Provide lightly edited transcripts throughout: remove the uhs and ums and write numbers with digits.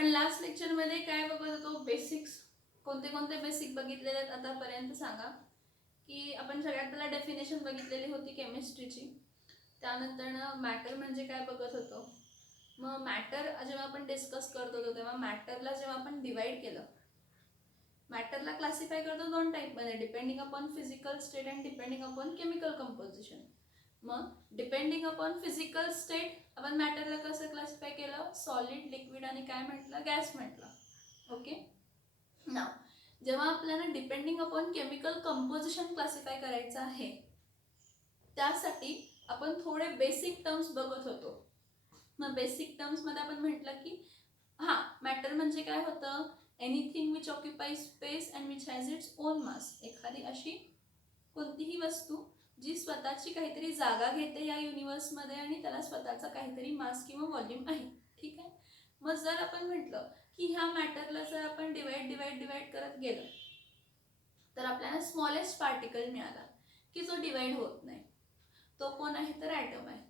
पण लास्ट लेक्चरमध्ये काय बघत होतो, बेसिक्स. कोणते कोणते बेसिक बघितलेले आहेत आतापर्यंत सांगा. की आपण सगळ्यात पहिला डेफिनेशन बघितलेली होती केमिस्ट्रीची. त्यानंतर मॅटर म्हणजे काय बघत होतो. मग मॅटर जेव्हा आपण डिस्कस करत होतो तेव्हा मॅटरला जेव्हा आपण डिवाइड केलं, मॅटरला क्लासिफाय करतो दोन टाईपमध्ये, depending upon physical state and depending upon chemical composition. मग डिपेंडिंग अपॉन फिजिकल स्टेट आपण मॅटरला कसं क्लासिफाय केलं, सॉलिड, लिक्विड आणि काय म्हटलं, गॅस म्हटलं. ओके. नाव जेव्हा आपल्याला depending upon chemical composition classify करायचं आहे, त्यासाठी आपण थोडे बेसिक टर्म्स बघत होतो. मग बेसिक टर्म्समध्ये आपण म्हटलं की मॅटर म्हणजे काय होतं, anything which occupy space and which has its own mass. एखादी अशी कोणतीही वस्तू जी स्वतःची काहीतरी जागा घेते या युनिवर्समध्ये आणि त्याला स्वतःचा काहीतरी मास किंवा व्हॉल्यूम आहे. ठीक आहे. मग जर आपण म्हटलं की ह्या मॅटरला जर आपण डिवाइड करत गेलो तर आपल्याला स्मॉलेस्ट पार्टिकल मिळाला की जो डिवाइड होत नाही. तो कोण आहे तर ॲटम आहे.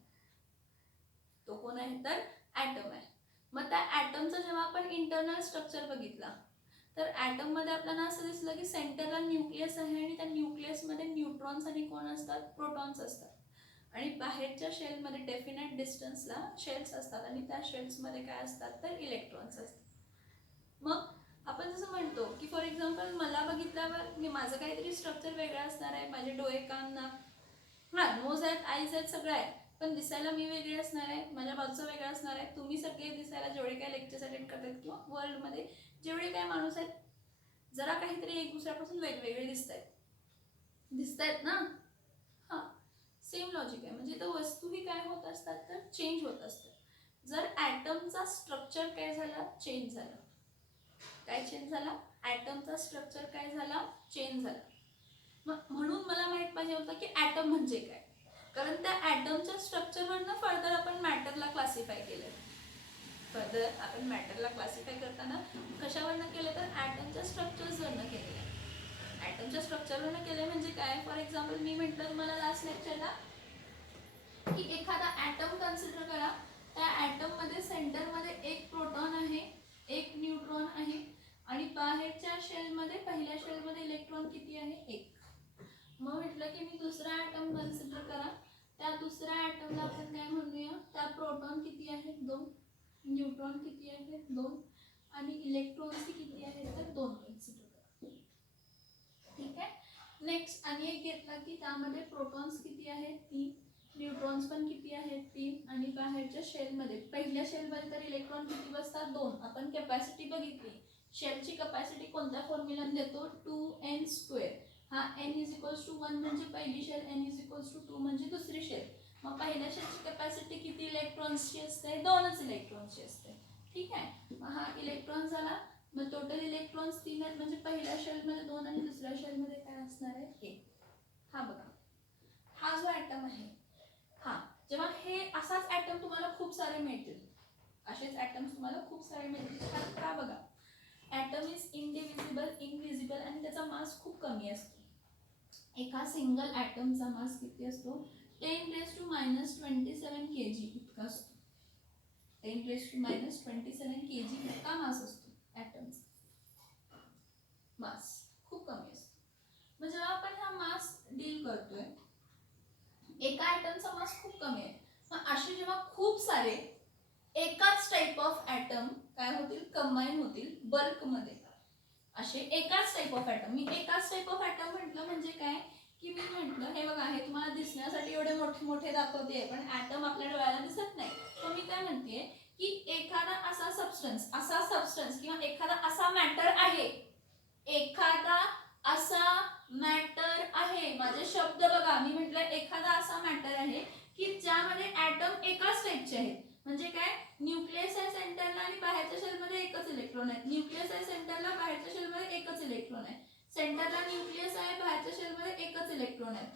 तो कोण आहे तर ॲटम आहे. मग त्या ॲटमचं जेव्हा आपण इंटरनल स्ट्रक्चर बघितला तर ॲटममध्ये आपल्याला असं दिसलं की सेंटरला न्यूक्लियस आहे आणि त्या न्यूक्लियसमध्ये न्यूट्रॉन्स आणि कोण असतात, प्रोटॉन्स असतात. आणि बाहेरच्या शेलमध्ये डेफिनेट डिस्टन्सला शेल्स असतात आणि त्या शेल्समध्ये काय असतात तर इलेक्ट्रॉन्स असतात. मग आपण जसं म्हणतो की फॉर एक्झाम्पल मला बघितल्यावर मी माझं काहीतरी स्ट्रक्चर वेगळं असणार आहे. माझे डोळे, कान, नाक, नोज आहेत, आईज आहेत, सगळं आहे, पण दिसायला मी वेगळी असणार आहे, माझ्या बाजूचं वेगळं असणार आहे. तुम्ही सगळे दिसायला जेवढे काय लेक्चर्स अटेंड करतात किंवा वर्ल्डमध्ये जेवढे काय माणूस आहेत, जरा काहीतरी एक दुसऱ्यापासून वेगवेगळे दिसत आहेत ना. सेम लॉजिक आहे. म्हणजे तर वस्तूही काय होत असतात तर चेंज होत असतात. जर ॲटमचा स्ट्रक्चर काय झाला, चेंज झाला. काय चेंज झाला, ॲटमचा स्ट्रक्चर काय झाला, चेंज झाला. म्हणून मला माहित पाहिजे होतं की ॲटम म्हणजे काय, कारण त्या ॲटमच्या स्ट्रक्चरवरनं फर्दर आपण मॅटरला क्लासिफाय केलं. फर्दर आपण मॅटरला क्लासिफाय करताना कशावरनं केलं तर ॲटमच्या स्ट्रक्चर्सवरनं केलेलं. ॲटमच्या स्ट्रक्चरवरनं केलं म्हणजे काय, फॉर एक्झाम्पल मी म्हटलं तुम्हाला लास्ट लेक्चरला की एखादा ॲटम कन्सिडर करा. त्या ॲटममध्ये सेंटरमध्ये एक प्रोटॉन आहे, एक न्यूट्रॉन आहे आणि बाहेरच्या शेलमध्ये, पहिल्या शेलमध्ये इलेक्ट्रॉन किती आहे, एक. मग म्हटलं की मी दुसरा ॲटम कन्सिडर करा. त्या दुसऱ्या ॲटमला आपण काय म्हणूया, त्या प्रोटॉन किती आहेत, 2, न्यूट्रॉन किती आहेत, 2 आणि इलेक्ट्रॉन्स किती आहेत तर 2 कन्सिडर करा. ठीक आहे. नेक्स्ट आणि एक घेतला की त्यामध्ये प्रोटॉन्स किती आहेत, 3, न्यूट्रॉन्स पण किती आहेत, 3 आणि बाहेरच्या शेलमध्ये, पहिल्या शेलमध्ये तर इलेक्ट्रॉन किती बसतात, 2. आपण कॅपॅसिटी बघितली. शेलची कॅपॅसिटी कोणत्या फॉर्म्युलाने देतो, 2n². हा n = 1 म्हणजे पहिली शेल, n = 2 म्हणजे दुसरी शेल. मग पहिल्या शेलची कॅपॅसिटी किती इलेक्ट्रॉन्सची असते, 2च इलेक्ट्रॉन्सची असते. ठीक आहे. मग हा इलेक्ट्रॉन झाला. मग टोटल इलेक्ट्रॉन्स 3 आहेत म्हणजे पहिल्या शेलमध्ये 2 आणि दुसऱ्या शेलमध्ये काय असणार आहे, 1. हा बघा, हा जो ॲटम आहे, जेव्हा हे असाच ॲटम तुम्हाला खूप सारे मिळतील, असेच ॲटम्स तुम्हाला खूप सारे मिळतील. का बघा, ॲटम इज इनडिव्हिजिबल आणि त्याचा मास खूप कमी असतो. एका सिंगल ॲटमचा मास किती असतो, 10⁻⁻27 kg इतका असतो. 10⁻⁻27 kg इतका मास असतो ॲटमचा. मास खूप कमी असतो. मग जेव्हा आपण हा मास डील करतोय, एका ॲटमचा मास खूप कमी आहे. मग असे जेव्हा खूप सारे एकाच टाईप ऑफ ॲटम काय होतील, कंबाईन होतील बल्कमध्ये. असे एकाच टाईप ऑफ ॲटम, मी एकाच टाईप ऑफ ॲटम म्हटलं म्हणजे काय की मी म्हटलं हे बघा, हे तुम्हाला दिसण्यासाठी एवढे मोठे मोठे दाखवते पण ॲटम आपल्या डोळ्याला दिसत नाही. तर मी काय म्हणते की एखादा असा सबस्टन्स किंवा एखादा असा मॅटर आहे, एखादा असा मॅटर आहे. माझे शब्द बघा, मी म्हटलं एखादा असा मॅटर आहे की ज्यामध्ये ॲटम एकाच टाईपचे आहेत. म्हणजे काय, न्यूक्लियस आहे सेंटरला आणि बाहेरच्या शेलमध्ये एकच इलेक्ट्रॉन आहे. न्यूक्लियस आहे सेंटरला, बाहेरच्या शेलमध्ये एकच इलेक्ट्रॉन आहे. सेंटरला न्यूक्लियस आहे, बाहेरच्या शेलमध्ये एकच इलेक्ट्रॉन आहे.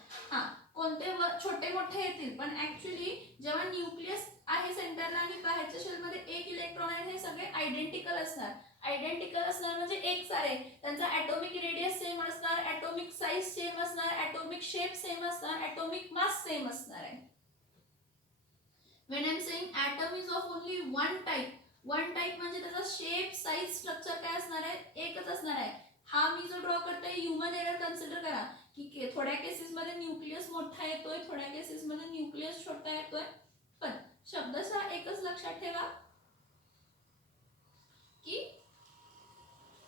कोणते छोटे मोठे येतील पण ऍक्च्युली जेव्हा न्यूक्लियस आहे सेंटरला आणि बाहेरच्या शेलमध्ये एक इलेक्ट्रॉन आहे, हे सगळे आयडेंटिकल असणार. आयडेंटिकल असणार म्हणजे एक सारे, त्यांचा ॲटॉमिक रेडियस सेम असणार, ॲटॉमिक साईज सेम असणार, ॲटॉमिक शेप सेम असणार, ॲटॉमिक मास सेम असणार आहे. When I am saying atom is of only one type, one type म्हणजे त्याचा शेप, साईज, स्ट्रक्चर काय असणार आहे, एकच असणार आहे. हा मी जो ड्रॉ करतोय ह्युमन एरर कन्सिडर करा की थोड्या केसेस मध्ये न्यूक्लियस मोठा येतोय, थोड्या केसेस मध्ये न्यूक्लियस छोटा येतोय, पण शब्दशः एकच लक्षात ठेवा की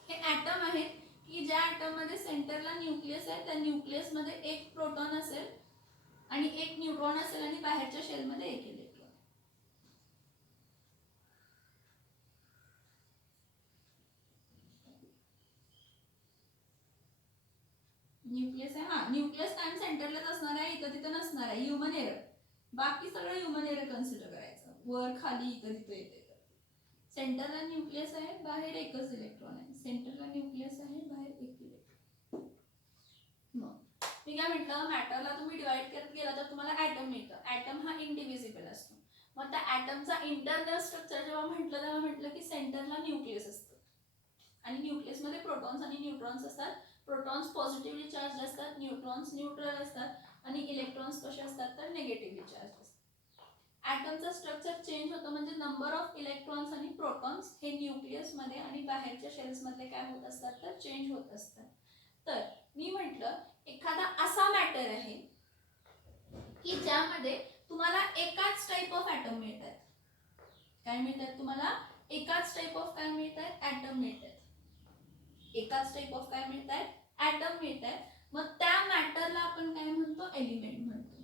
हे ॲटम आहेत की ज्या ॲटम मध्ये सेंटरला न्यूक्लियस आहे, त्या न्यूक्लियस मध्ये एक प्रोटॉन असेल आणि एक न्यूट्रॉन असेल आणि बाहेरच्या शेल मध्ये एक इलेक्ट्रॉन. न्यूक्लियस आहे, हा न्यूक्लियस कायम सेंटरलाच असणार आहे, इथं तिथं नसणार आहे. ह्युमन एरर, बाकी सगळं ह्युमन एरर कन्सिडर करायचं, वर खाली इथं तिथं येते. सेंटरला न्यूक्लियस आहे, बाहेर एकच इलेक्ट्रॉन आहे. सेंटरला न्यूक्लियस आहे, बाहेर एक इलेक्ट्रॉन. मग मी काय म्हटलं, मॅटरला तुम्ही डिवाइड करत गेला तर तुम्हाला ॲटम मिळतं. ॲटम हा इनडिव्हिजिबल असतो. मग त्या ॲटमचा इंटरनल स्ट्रक्चर जेव्हा म्हटलं तेव्हा म्हटलं की सेंटरला न्यूक्लियस असतं आणि न्यूक्लियसमध्ये प्रोटॉन्स आणि न्यूट्रॉन्स असतात. प्रोटॉन्स पॉझिटिव्हली चार्ज असतात, न्यूट्रॉन्स न्यूट्रल असतात आणि इलेक्ट्रॉन्स कसे असतात तर निगेटिव्हली चार्ज असतात. ॲटमचं स्ट्रक्चर चेंज होतं म्हणजे नंबर ऑफ इलेक्ट्रॉन्स आणि प्रोटॉन्स हे न्यूक्लियसमध्ये आणि बाहेरच्या शेल्समधले काय होत असतात तर चेंज होत असतात. तर मी म्हटलं एखादा असा मॅटर आहे की ज्यामध्ये तुम्हाला एकाच टाईप ऑफ ॲटम मिळतात. काय मिळतात तुम्हाला, एकाच टाईप ऑफ काय मिळतात, ॲटम मिळतात. एकाच टाईप ऑफ काय मिळतात, ॲटम मिळतात. मग त्या मॅटरला आपण काय म्हणतो, एलिमेंट म्हणतो.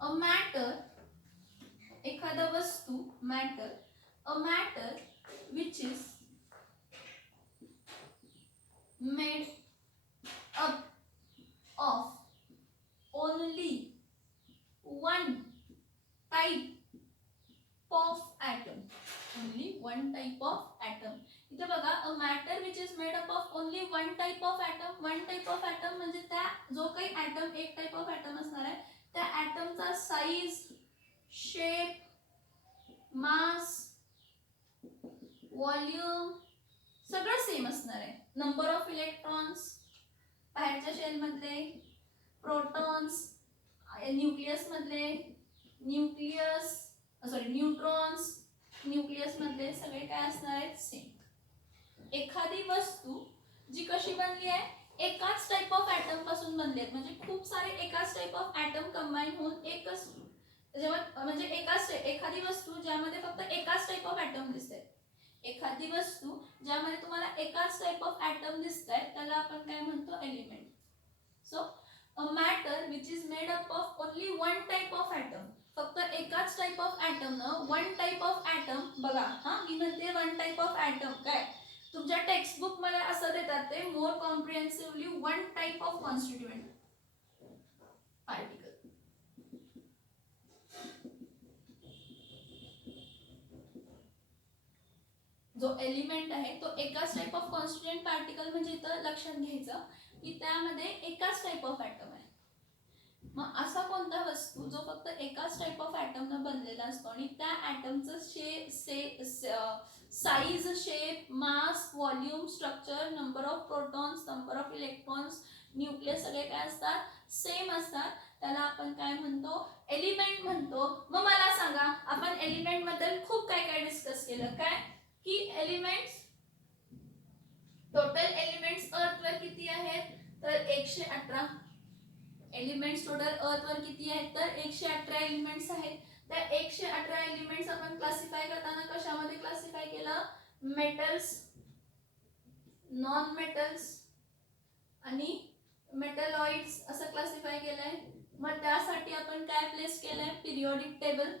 अ मॅटर, एखादा वस्तू, matter, a matter which is made up of only one type of atom. Only one type of atom. इथे बघा, a matter which is made up of only one type of atom. One type of atom म्हणजे त्या जो काही item, एक type of item असणार आहे, त्या ॲटमचा साईज, शेप, मास, व्हॉल्यूम सगळं सेम असणार आहे. नंबर ऑफ इलेक्ट्रॉन्स बाहेरच्या शेलमधले, प्रोटॉन्स न्यूक्लियस मधले, न्यूट्रॉन्स न्यूक्लियस मधले सगळे काय असणार आहेत, सेम. एखादी वस्तू जी कशी बनली आहे, एकाच टाइप ऑफ ॲटम पासून बनली आहे. म्हणजे खूप सारे एकाच टाइप ऑफ ॲटम कंबाईन होऊन एकच, जेव्हा म्हणजे एखादी वस्तू ज्यामध्ये फक्त एकाच टाइप ऑफ ॲटम दिसते, एखादी वस्तू ज्यामध्ये तुम्हाला एकाच टाइप ऑफ ॲटम दिसत आहे, त्याला आपण काय म्हणतो, element. So a matter which is made up of only one type of atom. फक्त एकाच टाइप ऑफ ॲटम न वन टाइप ऑफ ॲटम. बघा हा, मी म्हणते वन टाइप ऑफ ॲटम. काय तुमच्या टेक्स्टबुक मध्ये असं देतात ते, more comprehensively one type of constituent particle. जो एलिमेंट आहे तो एकाच टाइप ऑफ कॉन्स्टिट्युएंट पार्टिकल. म्हणजे इथं लक्षात घ्यायचं की त्यामध्ये एकाच टाइप ऑफ ॲटम आहे. मग असा कोणता वस्तू जो फक्त एकाच टाइप ऑफ ॲटम न बनलेला असतो आणि त्या ॲटमचं size, shape, mass, volume, structure, number of protons, number of electrons, nucleus सगळे काय असतात, सेम असतात, त्याला आपण काय म्हणतो, एलिमेंट म्हणतो. मग मला सांगा, आपण एलिमेंट बद्दल खूप काय काय डिस्कस केलं. काय की एलिमेंट्स, टोटल एलिमेंट्स अर्थवर किती आहेत तर 118. एलिमेंट्स टोटल अर्थवर किती आहेत तर 118 एलिमेंट्स आहेत. त्या 118 एलिमेंट्स आपण क्लासिफाय करताना कशामध्ये क्लासिफाय केलं, मेटल्स, नॉन मेटल्स आणि मेटलॉइड्स असं क्लासिफाय केलंय. मग त्यासाठी आपण काय प्लेस केलंय, पिरियोडिक टेबल.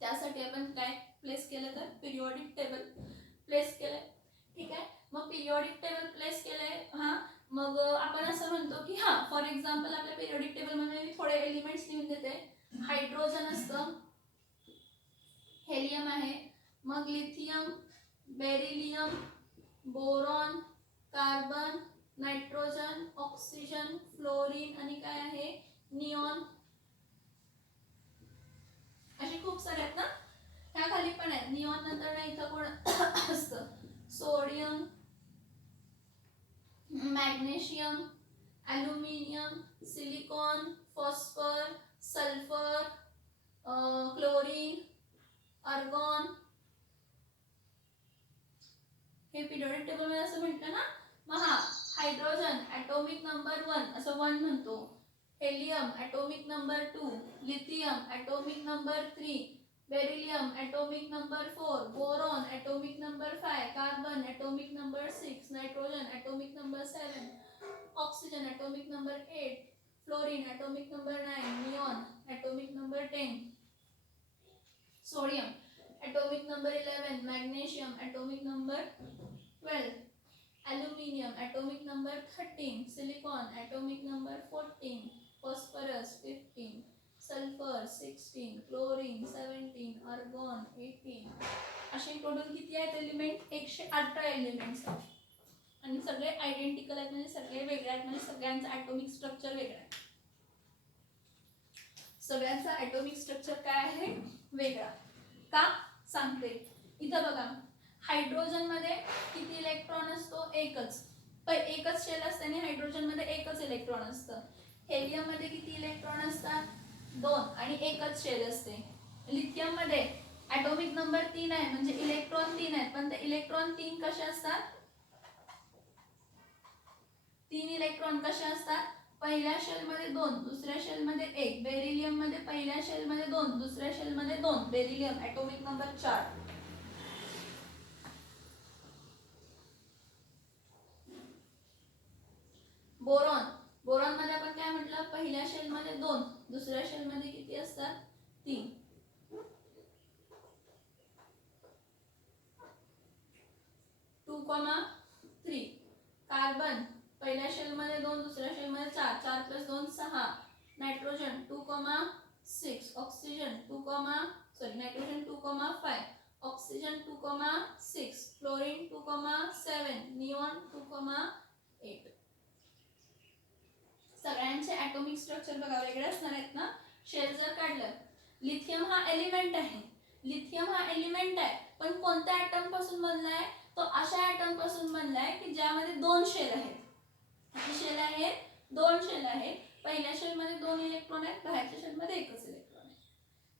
त्यासाठी आपण काय प्लेस केलं तर पिरियोडिक टेबल प्लेस केलंय. ठीक आहे, मग पिरियोडिक टेबल प्लेस केलंय. हा, मग आपण असं म्हणतो की हा, फॉर एक्झाम्पल आपल्या पिरियोडिक टेबल मध्ये मी थोडे एलिमेंट्स लिहून देते. हायड्रोजन असतं, हेलियम आहे, मग lithium, beryllium, boron, carbon, nitrogen, oxygen, fluorine आणि काय आहे, निऑन. अशी खूप सारे आहेत ना. ह्या खाली पण आहेत. निऑन नंतर इथं कोण असतं, sodium, magnesium, aluminium, silicon, phosphor, sulphur, chlorine, argon, हे पिरियोडिक टेबल मध्ये असं म्हटलं ना. मग हा हायड्रोजन ॲटॉमिक नंबर 1 असं 1 म्हणतो, helium atomic number 2, lithium atomic number 3, beryllium atomic number 4, boron atomic number 5, carbon atomic number 6, nitrogen atomic number 7, oxygen atomic number 8, fluorine atomic number 9, neon atomic number 10, sodium atomic number 11, magnesium atomic number 12, aluminium atomic number 13, silicon atomic number 14, phosphorus 15, sulfur 16, chlorine 17, argon 18. असे total किती आहेत element? 118 elements आहेत. आणि सगळे identical आहेत, म्हणजे सगळे वेगळे आहेत, म्हणजे सगळ्यांचं ॲटॉमिक स्ट्रक्चर वेगळं आहे. सगळ्यांचा ॲटॉमिक स्ट्रक्चर काय आहे? वेगळा. का सांगते. इथं बघा, हायड्रोजन मध्ये किती इलेक्ट्रॉन असतो? एकच. एकच शेल असते आणि हायड्रोजन मध्ये एकच इलेक्ट्रॉन असतं. हेलियम मध्ये किती इलेक्ट्रॉन असतात? 2 आणि एकच शेल असते. लिथियम मध्ये ॲटॉमिक नंबर 3 आहे, म्हणजे इलेक्ट्रॉन 3 आहेत, पण ते इलेक्ट्रॉन 3 कसे असतात? 3 इलेक्ट्रॉन कसे असतात? पहिल्या शेल मध्ये 2, दुसऱ्या शेल मध्ये 1. बेरिलियम मध्ये पहिल्या शेल मध्ये 2, दुसऱ्या शेल मध्ये 2. Beryllium atomic number 4. Boron, boron मध्ये आपण काय म्हटलं? पहिल्या शेल मध्ये 2, दुसऱ्या शेल मध्ये किती असतात? 3. 2,3. कार्बन पहिल्या शेल मध्ये 2, दुसऱ्या शेल मध्ये 4. 4 + 2 6. Nitrogen 2,6. Oxygen nitrogen 2,5. Oxygen 2,6. Fluorine 2,7. Neon 2,8. सगळ्यांचे ॲटॉमिक स्ट्रक्चर बघा वेगळे असणार आहेत ना. शेल जर काढलं, लिथियम हा एलिमेंट आहे. लिथियम हा एलिमेंट आहे, पण कोणत्या ॲटम पासून बनलाय? तो अशा ॲटम पासून बनलाय की ज्यामध्ये 2 शेल आहेत. किती शेल आहेत? 2 शेल आहेत. पहिल्या शेल मध्ये 2 इलेक्ट्रॉन आहेत, बाहेरच्या शेल मध्ये एकच इलेक्ट्रॉन आहे.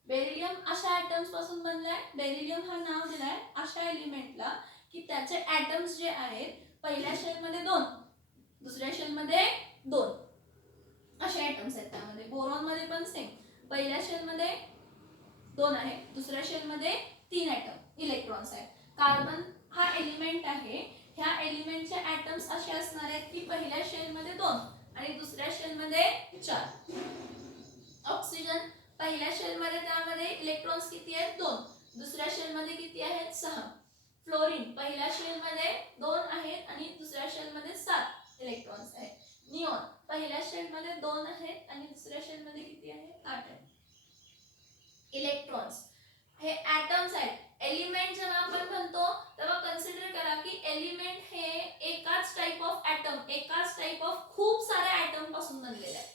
बेरिलियम अशा ॲटम्स पासून बनलाय. बेरिलियम हा नाव दिलाय अशा एलिमेंटला की त्याचे ॲटम्स जे आहेत पहिल्या शेल मध्ये 2, दुसऱ्या शेल मध्ये 2 असे ॲटम्स आहेत त्यामध्ये. बोरॉन मध्ये पण सेम, पहिल्या शेल मध्ये 2 आहे, दुसऱ्या शेल मध्ये 3 ॲटम इलेक्ट्रॉन्स आहेत. कार्बन हा एलिमेंट आहे. ह्या एलिमेंटचे ॲटम्स असे असणार आहेत की पहिल्या शेल मध्ये 2 आणि दुसऱ्या शेल मध्ये 4. ऑक्सिजन पहिल्या शेल मध्ये त्यामध्ये इलेक्ट्रॉन्स किती आहेत? 2. दुसऱ्या शेल मध्ये किती आहेत? 6. फ्लोरीन पहिल्या शेल मध्ये 2 आहेत आणि दुसऱ्या शेल मध्ये 7 इलेक्ट्रॉन्स आहेत. निऑन पहिल्या शेल मध्ये 2 आहेत आणि दुसऱ्या शेल मध्ये किती आहेत? 8 आहेत. इलेक्ट्रॉन्स हे ॲटम्स आहेत. एलिमेंट जेव्हा आपण म्हणतो तेव्हा कन्सिडर करा की एलिमेंट हे एकाच टाइप ऑफ ॲटम, एकाच टाइप ऑफ खूप साऱ्या ॲटम पासून बनलेले आहे.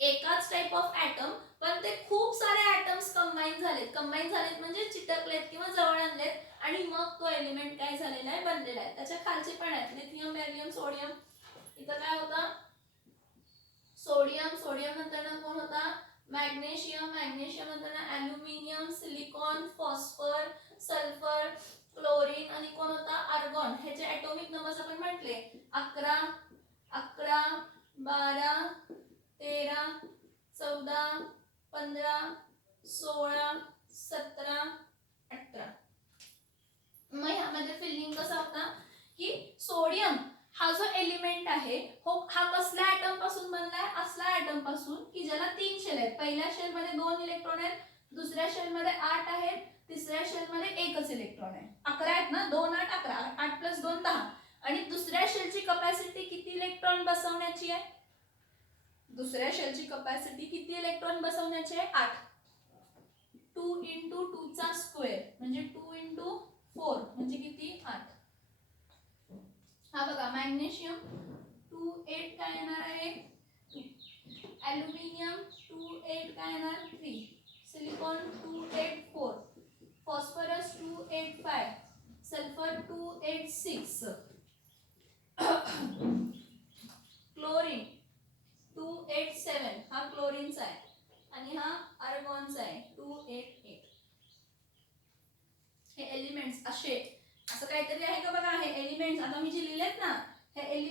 एकाच टाइप ऑफ ॲटम, पण ते खूप सारे ॲटम्स कंबाईन झालेत म्हणजे चिटकलेत किंवा जवळ आणलेत आणि मग तो एलिमेंट काय झालेला आहे? बनलेला आहे. त्याच्या खालचे पण आहेत लिथियम, बेरिलियम, सोडियम. इथं काय होता? सोडियम. सोडियम नंतर कोण होता? मॅग्नेशियम. मॅग्नेशियम नंतर aluminium, silicon, phosphor, sulphur, chlorine आणि कोण होता? आर्गॉन. ह्याचे ॲटॉमिक नंबर्स आपण म्हटले 11, 12, 13, 14, 15, 16, 17, 18. मग ह्यामध्ये फिलिंग कसा होता की सोडियम हा जो एलिमेंट आहे हो हा कसल्या ॲटम पासून बनलाय? असला ॲटम पासून की ज्याला 3 शेल आहेत. पहिल्या शेल मध्ये 2 इलेक्ट्रॉन आहेत, दुसऱ्या शेल मध्ये 8 आहेत, तिसऱ्या शेल मध्ये एकच इलेक्ट्रॉन आहे. 11 आहेत ना, 2 8 11, 8 + 2 10. आणि दुसऱ्या शेलची कपॅसिटी किती इलेक्ट्रॉन बसवण्याची आहे? दुसऱ्या शेलची कपॅसिटी किती इलेक्ट्रॉन बसवण्याची आहे? 8. 2 × 2 चा स्क्वेअर म्हणजे 2 × 4 म्हणजे किती? 8. हा बघा मॅग्नेशियम 2 8 काय येणार आहे? 2. ॲल्युमिनियम 2 8 काय येणार? 3. सिलिकॉन 2 8 4. फॉस्फरस 2 8 5. सल्फर 2 8 6. क्लोरीन 2 8 7. हा क्लोरीनचा आहे आणि हा आर्गॉनचा आहे 2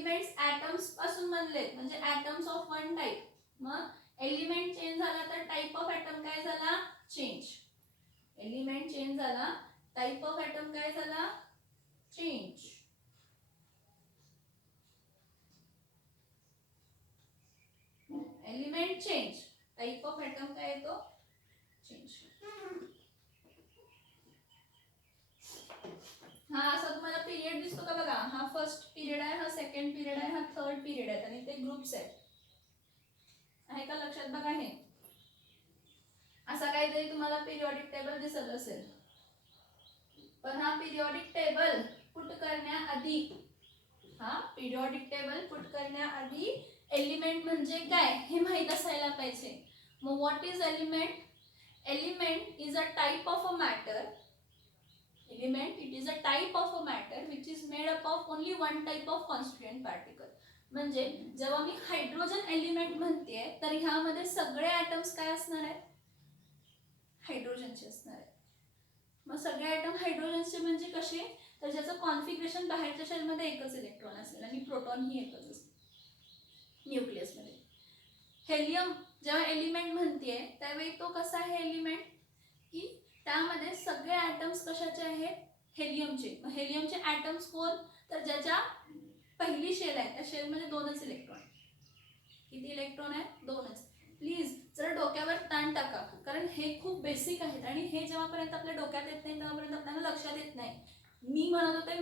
एलिमेंट्स ऍटम्स पासून बनलेत म्हणजे ऍटम्स ऑफ वन टाइप. मग एलिमेंट चेंज झाला तर टाइप ऑफ ऍटम काय झाला? चेंज. एलिमेंट चेंज झाला, टाइप ऑफ ऍटम काय झाला? Change. Element change, type of atom काय येतो? चेंज. हा असा तुम्हाला पिरियड दिसतो का बघा? हा फर्स्ट पिरियड आहे, हा सेकंड पिरियड आहे, हा थर्ड पिरियड आहे आणि ते ग्रुप्स आहेत. आहे का लक्षात? बघा हे असा काहीतरी तुम्हाला पिरियॉडिक टेबल दिसत असेल. पण हा पिरियॉडिक टेबल पुट करण्याआधी, हा पिरियॉडिक टेबल पुट करण्याआधी एलिमेंट म्हणजे काय हे माहित असायला पाहिजे. मग what is element? Element is a type of a matter. Element, it is a type of a matter which is made up of only one type of constituent particle. म्हणजे जेव्हा मी हायड्रोजन एलिमेंट म्हणते तर ह्यामध्ये सगळे atoms काय असणार आहेत? हायड्रोजनचे असणार आहेत. मग सगळे ॲटम हायड्रोजनचे म्हणजे कसे? तर ज्याचं कॉन्फिगरेशन बाहेरच्या शेलमध्ये एकच इलेक्ट्रॉन असेल आणि प्रोटॉन ही एकच असेल न्यूक्लियसमध्ये. हेलियम जेव्हा एलिमेंट म्हणते त्यावेळी तो कसा आहे एलिमेंट की त्यामध्ये सगळे ॲटम्स कशाचे आहेत? हेलियमचे. हेलियमचे ॲटम्स कोण? तर ज्याच्या पहिली शेल आहे त्या शेलमध्ये दोनच इलेक्ट्रॉन. किती इलेक्ट्रॉन आहे? दोनच. प्लीज जरा डोक्यावर ताण टाका कारण हे खूप बेसिक आहेत आणि हे जेव्हापर्यंत आपल्या डोक्यात येत नाही तेव्हापर्यंत आपल्याला लक्षात येत नाही. मी म्हणत होते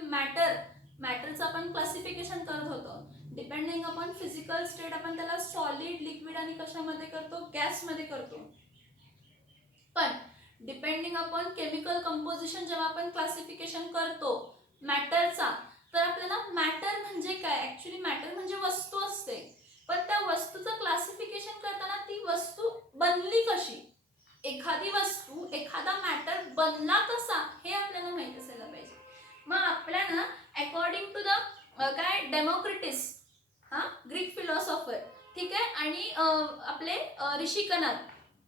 मॅटरचं आपण क्लासिफिकेशन करत होतो. डिपेंडिंग अपॉन फिजिकल स्टेट आपण त्याला सॉलिड, लिक्विड आणि कशामध्ये करतो? गॅसमध्ये करतो. पण डिपेंडिंग अपॉन केमिकल कंपोजिशन जेव्हा आपण क्लासिफिकेशन करतो मॅटरचा तर आपल्याला मॅटर म्हणजे काय? ऍक्च्युली मॅटर म्हणजे वस्तू असते. पण त्या वस्तूचं क्लासिफिकेशन करताना ती वस्तू बनली कशी? एखादी वस्तू, एखादा मॅटर बनला कसा हे आपल्याला माहित असायला पाहिजे. मग आपल्याला अकॉर्डिंग टू द काय डेमोक्रिटिस, हा ग्रीक फिलॉसॉफर, ठीक आहे, आणि आपले ऋषी कनाद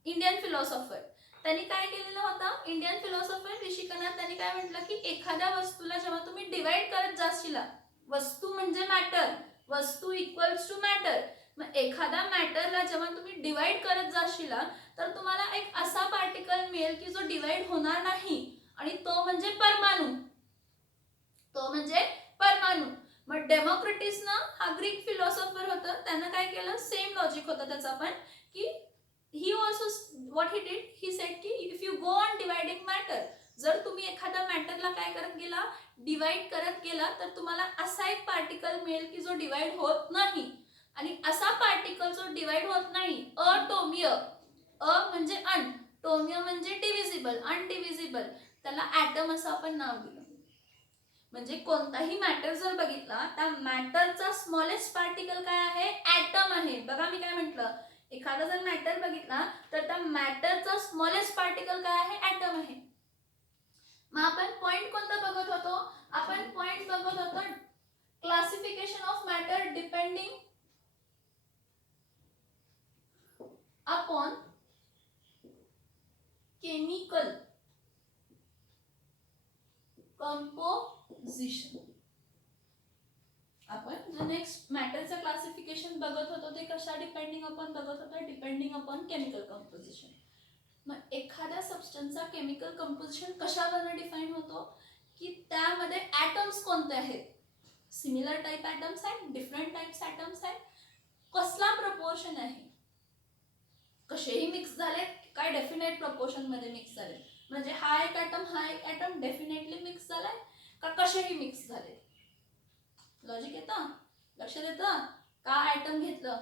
इंडियन फिलॉसॉफर, त्यांनी काय केलेलं होतं? इंडियन फिलॉसॉफर ऋषी कनाद त्यांनी काय म्हटलं की एखाद्या वस्तूला जेव्हा तुम्ही डिवाइड करत जाशीला, वस्तू म्हणजे मॅटर, वस्तू इक्वल्स टू मॅटर, मग एखाद्या मॅटरला जेव्हा तुम्ही डिवाइड करत जाशीला तर तुम्हाला एक असा पार्टिकल मिळेल की जो डिवाइड होणार नाही आणि तो म्हणजे परमाणू. तो म्हणजे परमाणू. मग डेमोक्रिटिस ना हा ग्रीक फिलॉसॉफर होता, त्यानं काय केलं? सेम लॉजिक होतं त्याचा पण की he also what he did, he said की if you go on dividing matter, जर तुम्ही एखाद्या मॅटरला काय करत गेला? डिवाइड करत गेला तर तुम्हाला असा एक पार्टिकल मिळेल की जो डिवाइड होत नाही. आणि असा पार्टिकल जो डिवाइड होत नाही, अटोमीय, अ म्हणजे अन, टोमीय म्हणजे डिव्हिजिबल, अनडिव्हिजिबल, त्याला ॲटम असं आपण नाव दिलं. म्हणजे कोणताही मॅटर जर बघितला त्या मॅटरचा स्मॉलेस्ट पार्टिकल काय आहे? ॲटम आहे. बघा मी काय म्हटलं, एखादा जर मॅटर बघितला तर त्या मॅटरचा स्मॉलेस्ट पार्टिकल काय आहे? ॲटम आहे. मग आपण पॉइंट कोणता बघत होतो? आपण पॉइंट बघत होतो classification of matter depending upon chemical composition. आपण जो नेक्स्ट मॅटरचं क्लासिफिकेशन बघत होतो ते कशा डिपेंडिंग अपॉन बघत होतो? Depending upon chemical composition. मग एखाद्या सबस्टन्सचा केमिकल कंपोजिशन कशावरून डिफाईन होतो? की त्यामध्ये ॲटम्स कोणते आहेत? सिमिलर टाइप ॲटम्स आहेत, डिफरंट टाइप्स ॲटम्स आहेत, कसला प्रपोर्शन आहे, कसेही मिक्स झाले काय डेफिनेट प्रपोर्शन मध्ये मिक्स झाले, म्हणजे हा एक ॲटम डेफिनेटली मिक्स झालाय का कसेही मिक्स झाले. लॉजिक येतं? लक्षात येतं? का ॲटम घेतलं?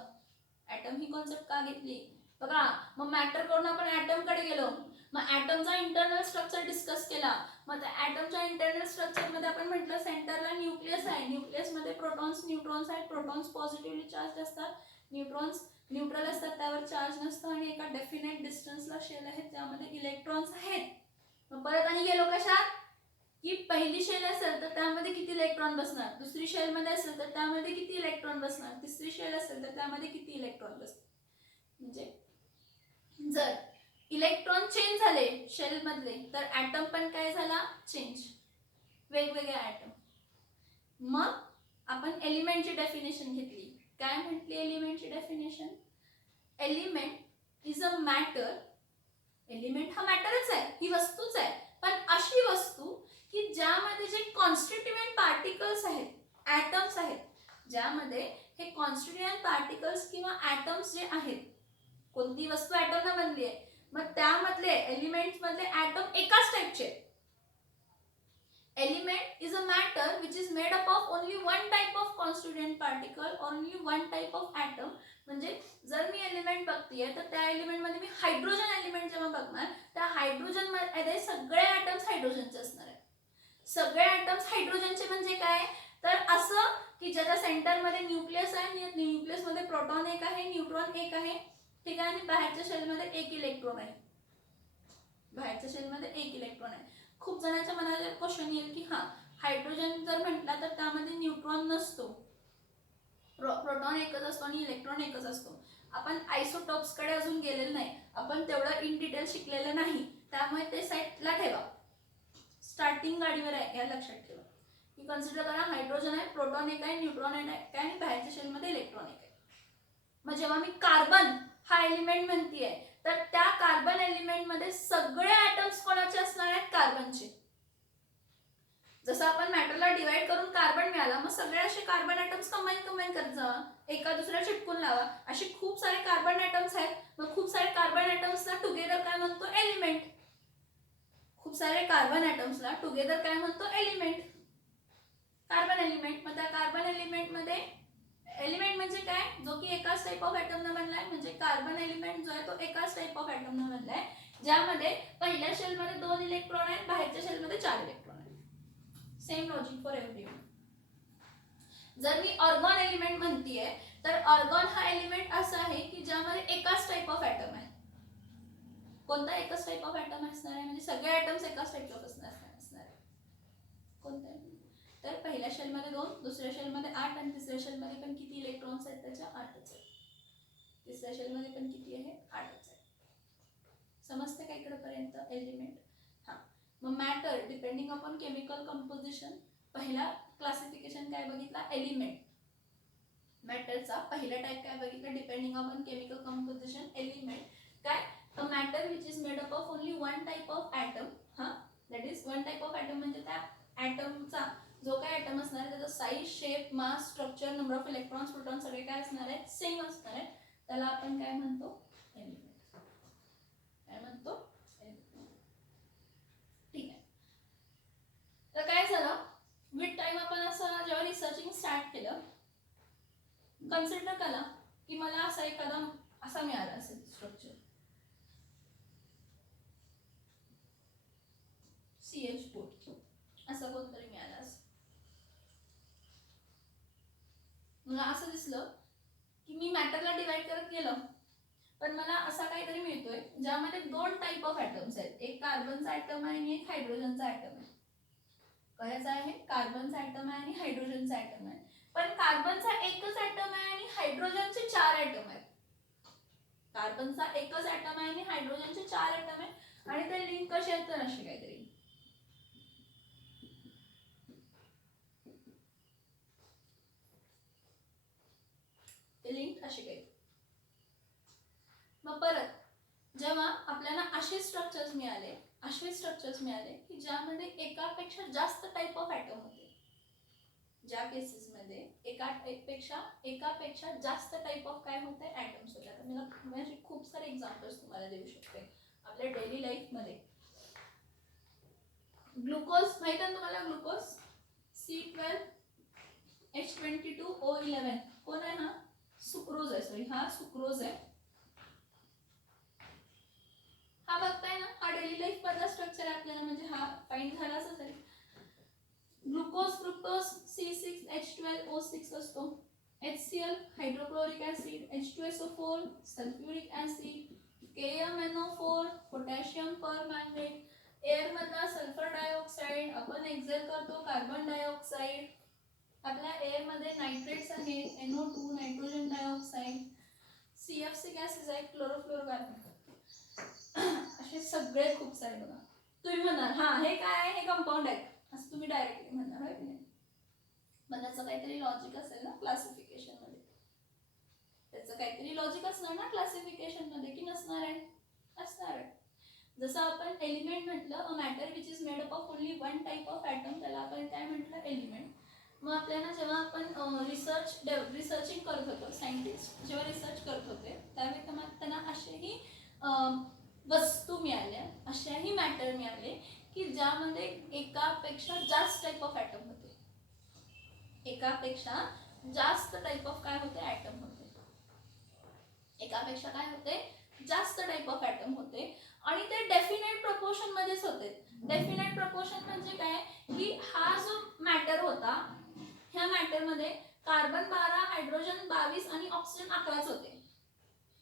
ॲटम ही कॉन्सेप्ट का घेतली? बघा मग मॅटर करून आपण ॲटम कडे गेलो. मग ॲटमचा इंटरनल स्ट्रक्चर डिस्कस केला. मग त्या ॲटमच्या इंटरनल स्ट्रक्चर मध्ये आपण म्हटलं सेंटरला न्यूक्लियस आहे, न्यूक्लियस मध्ये प्रोटॉन्स न्यूट्रॉन्स आहेत, प्रोटॉन्स पॉझिटिव्हली चार्ज असतात, न्यूट्रॉन्स न्यूट्रल असतात त्यावर चार्ज नसतं आणि एका डेफिनेट डिस्टन्सला शेल आहेत त्यामध्ये इलेक्ट्रॉन्स आहेत. मग परत आणि गेलो कशात की पहिली शेल असेल तर त्यामध्ये किती इलेक्ट्रॉन बसणार, दुसरी शेल मध्ये असेल तर त्यामध्ये किती इलेक्ट्रॉन बसणार, तिसरी शेल असेल तर त्यामध्ये किती इलेक्ट्रॉन बसणार. म्हणजे जर इलेक्ट्रॉन चेंज झाले शेल मधले तर ॲटम पण काय झाला? चेंज, वेगवेगळे ॲटम. मग आपण एलिमेंटची डेफिनेशन घेतली. काय म्हटली एलिमेंटची definition? Element is a matter. Element हा मॅटरच आहे, ही वस्तूच आहे, पण अशी वस्तू की ज्यामध्ये जे कॉन्स्टिट्युएंट पार्टिकल्स आहेत, ॲटम्स आहेत, ज्यामध्ये हे कॉन्स्टिट्युएंट पार्टिकल्स किंवा ॲटम्स जे आहेत, कोणती वस्तू ॲटमनं बनली आहे, मग त्यामधले एलिमेंट्स मधले ॲटम एकाच टाईपचे. Element is a matter which is made up of only one type of constituent particle, only one type of atom. म्हणजे जर मी एलिमेंट बघतीये तर त्या एलिमेंट मध्ये मी हायड्रोजन एलिमेंट जेव्हा बघणार, त्या हायड्रोजन मध्ये सगळे ॲटम्स हायड्रोजनचे असणार आहेत. सगळे ॲटम्स हायड्रोजनचे म्हणजे काय? तर असं की ज्याच्या सेंटर मध्ये न्यूक्लियस आहे, न्यूक्लियस मध्ये प्रोटॉन एक आहे, न्यूट्रॉन एक आहे, ठीक आहे, आणि बाहेरच्या शेल मध्ये एक इलेक्ट्रॉन आहे. बाहेरच्या शेल मध्ये एक इलेक्ट्रॉन आहे. खूप जणांच्या मनात क्वेश्चन येईल की हा हायड्रोजन जर म्हटला तर त्यामध्ये न्यूट्रॉन नसतो, प्रोटॉन एकच असतो आणि इलेक्ट्रॉन एकच असतो. आपण आयसोटॉप्स कडे अजून गेलेलो नाही, आपण तेवढं इन डिटेल शिकलेलं नाही, त्यामुळे ते साईडला ठेवा. स्टार्टिंग गाडीवर आहे, या लक्षात ठेवा की कन्सिडर करा हायड्रोजन आहे, प्रोटॉन एक आहे, न्यूट्रॉन एक आहे आणि बाहेरच्या शेल मध्ये इलेक्ट्रॉन एक आहे. मग जेव्हा मी कार्बन हा एलिमेंट म्हणतीये तर त्या कार्बन एलिमेंट मध्ये सगळे ॲटम्स कोणाचे असणार आहेत? कार्बनचे. जसं आपण मॅटरला डिवाइड करून कार्बन मिळाला, मग सगळे असे कार्बन ॲटम्स कंबाईन करत जा, एका दुसऱ्या चिटकून लावा. असे खूप सारे कार्बन ॲटम्स आहेत, मग खूप सारे कार्बन ॲटम्सला टुगेदर काय म्हणतो? एलिमेंट. खूप सारे कार्बन ॲटम्सला टुगेदर काय म्हणतो? Element, carbon element. मग त्या कार्बन एलिमेंट मध्ये एलिमेंट म्हणजे काय? जो की एकाच टाइप ऑफ ॲटमनं बनलाय. म्हणजे कार्बन एलिमेंट जो आहे तो एकाच टाइप ऑफ ॲटमनं बनलाय, ज्यामध्ये पहिल्या शेल मध्ये 2 इलेक्ट्रॉन आहेत, बाहेरच्या शेल मध्ये 4 इलेक्ट्रॉन आहेत. Same logic for everyone. जर मी ऑर्गॉन एलिमेंट म्हणतीये तर ऑर्गॉन हा एलिमेंट असा आहे की ज्यामध्ये एकाच टाइप ऑफ ॲटम आहे. कोणता एकच टाइप ऑफ ॲटम असणार आहे? म्हणजे सगळे ॲटम्स एकाच टाइप ऑफ असणार आहे. कोणता? तर पहिल्या शेल मध्ये 2, दुसऱ्या शेल मध्ये 8 आणि तिसऱ्या शेल मध्ये पण किती इलेक्ट्रॉन्स आहेत? त्याच्या 8च आहेत. तिसऱ्या शेल मध्ये पण किती आहे? 8च आहे. समजते का इकडे पर्यंत? एलिमेंट. हा, मग matter depending upon chemical composition. पहिला क्लासिफिकेशन काय बघितला? एलिमेंट. मॅटरचा पहिला टाइप काय बघितला? Depending upon chemical composition. Element काय? A matter which is made up of only one type of atom. हा, that is one type of atom म्हणजे त्या ॲटमचा जो काय ॲटम असणार आहे त्याचा size, shape, mass, structure, number of electrons, proton सगळे काय असणार आहेत? सेम असणार आहे. त्याला आपण काय म्हणतो? एलिमेंट. काय म्हणतो? एलिमेंट. ठीक आहे. तर काय झालं, विथ टाइम आपण असं जेव्हा रिसर्चिंग स्टार्ट केलं, कन्सिडर करा की मला असा एखादा असा मिळाला असेल स्ट्रक्चर, CH4 असं कोणतरी मिळालं असेल. मला असं दिसलं की मी मॅटरला डिवाइड करत गेलं, पण मला असा काहीतरी मिळतोय ज्यामध्ये 2 टाइप ऑफ ॲटम्स आहेत. एक कार्बनचा ॲटम आहे आणि एक हायड्रोजनचा ॲटम आहे. कशाचा आहे? कार्बनचा ॲटम आहे आणि हायड्रोजनचा ॲटम आहे. पण कार्बनचा एकच ॲटम आहे आणि हायड्रोजनचे 4 ॲटम आहेत. कार्बनचा एकच ॲटम आहे आणि हायड्रोजनचे 4 ॲटम आहेत आणि ते लिंक कसे आहेत तर असे काहीतरी. लिंक असे काही. मग परत जेव्हा आपल्याला असे स्ट्रक्चर्स मिळाले की ज्यामध्ये एकापेक्षा जास्त टाइप ऑफ ॲटम होते, ज्या केसेसमध्ये एकापेक्षा जास्त टाइप ऑफ काय होते? ॲटम्स होते. आता मी असे खूप सारे एक्झाम्पल्स तुम्हाला देऊ शकते आपल्या डेली लाईफमध्ये. ग्लुकोज माहिती आहे तुम्हाला? ग्लुकोज C12H22O11 कोण आहे? हा सुक्रोज आहे. सॉरी, हा सुक्रोज आहे. हा बघताय ना, हा डेली लाईफ मधला स्ट्रक्चर आहे आपल्याला, म्हणजे हा फाइंड झालाच असेल. ग्लुकोज, फ्रुक्टोज C6H12O6 असतो. HCl hydrochloric acid, H2SO4 sulphuric acid, KMNO4 potassium permanganate. Air मधला सल्फर डायऑक्साइड, आपण एक्झेल करतो कार्बन डायऑक्साइड. आपल्या एअर मध्ये नायट्रेट्स आहेत, NO2 nitrogen dioxide, CFC gases आहेत, क्लोरोफ्लोरोकार्बन. असे सगळे खूप सारे. बघा, तुम्ही म्हणाल हा हे काय आहे? हे कंपाऊंड आहे असं तुम्ही डायरेक्टली म्हणणार, आहे की नाही? मग त्याचं काहीतरी लॉजिक असेल ना क्लासिफिकेशन मध्ये, त्याचं काहीतरी लॉजिक असणार ना क्लासिफिकेशन मध्ये, की नसणार आहे? असणार आहे. जसं आपण एलिमेंट म्हटलं, a matter which is made up of only one type of atom, त्याला आपण काय म्हटलं? एलिमेंट. मग आपल्याला जेव्हा आपण रिसर्चिंग करत होतो, सायंटिस्ट जेव्हा रिसर्च करत होते त्यावेळी त्यांना असेही वस्तू मिळाल्या, अशाही मॅटर मिळाले की ज्यामध्ये एकापेक्षा जास्त टाईप ऑफ ॲटम होते, एकापेक्षा जास्त टाईप ऑफ काय होते? ॲटम होते. एकापेक्षा काय होते? जास्त टाईप ऑफ ॲटम होते आणि ते डेफिनेट प्रपोर्शन मध्येच होते. डेफिनेट प्रपोर्शन म्हणजे काय? की हा जो मॅटर होता, ह्या मॅटरमध्ये कार्बन 12, हायड्रोजन 22 आणि ऑक्सिजन 11च होते.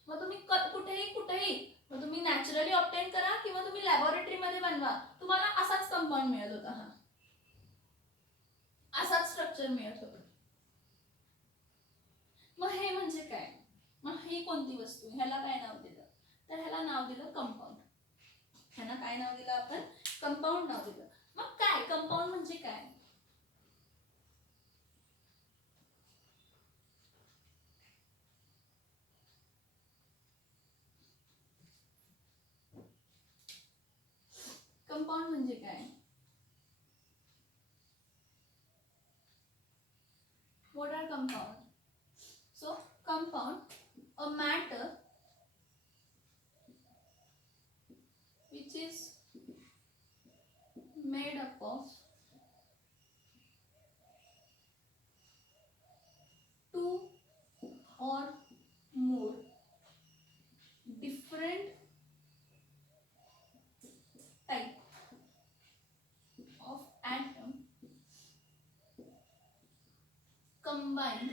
मग तुम्ही कुठेही मग तुम्ही नॅचरली ऑब्टेन करा किंवा तुम्ही लॅबोरेटरीमध्ये बनवा, तुम्हाला असाच कंपाऊंड मिळत होता, हा असाच स्ट्रक्चर मिळत होता. मग हे म्हणजे काय? मग ही कोणती वस्तू? ह्याला काय नाव दिलं? तर ह्याला नाव दिलं कंपाऊंड. ह्याला काय नाव दिलं आपण? कंपाऊंड नाव दिलं. मग काय कंपाऊंड म्हणजे काय? कंपाऊंड म्हणजे काय? What are compound? So compound, a matter which is made up of two or more different type of atom combined